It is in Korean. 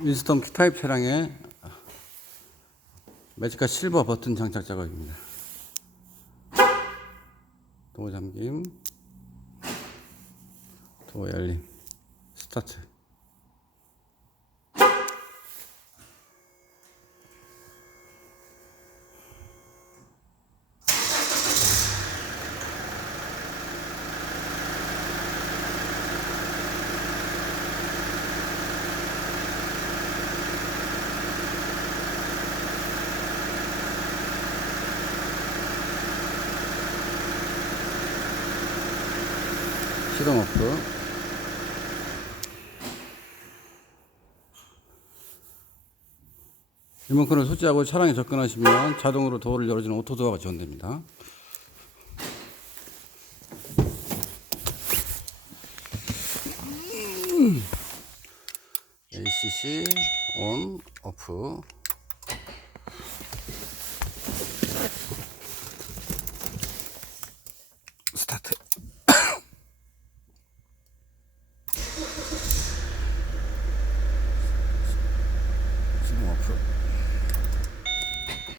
윈스턴 Q타입 차량의 매직카 실버 버튼 장착 작업입니다. 도어 잠김, 도어 열림, 스타트. 시동 오프. 리모컨을 소지하고 차량에 접근하시면 자동으로 도어를 열어주는 오토도어가 지원됩니다. ACC 온, 오프.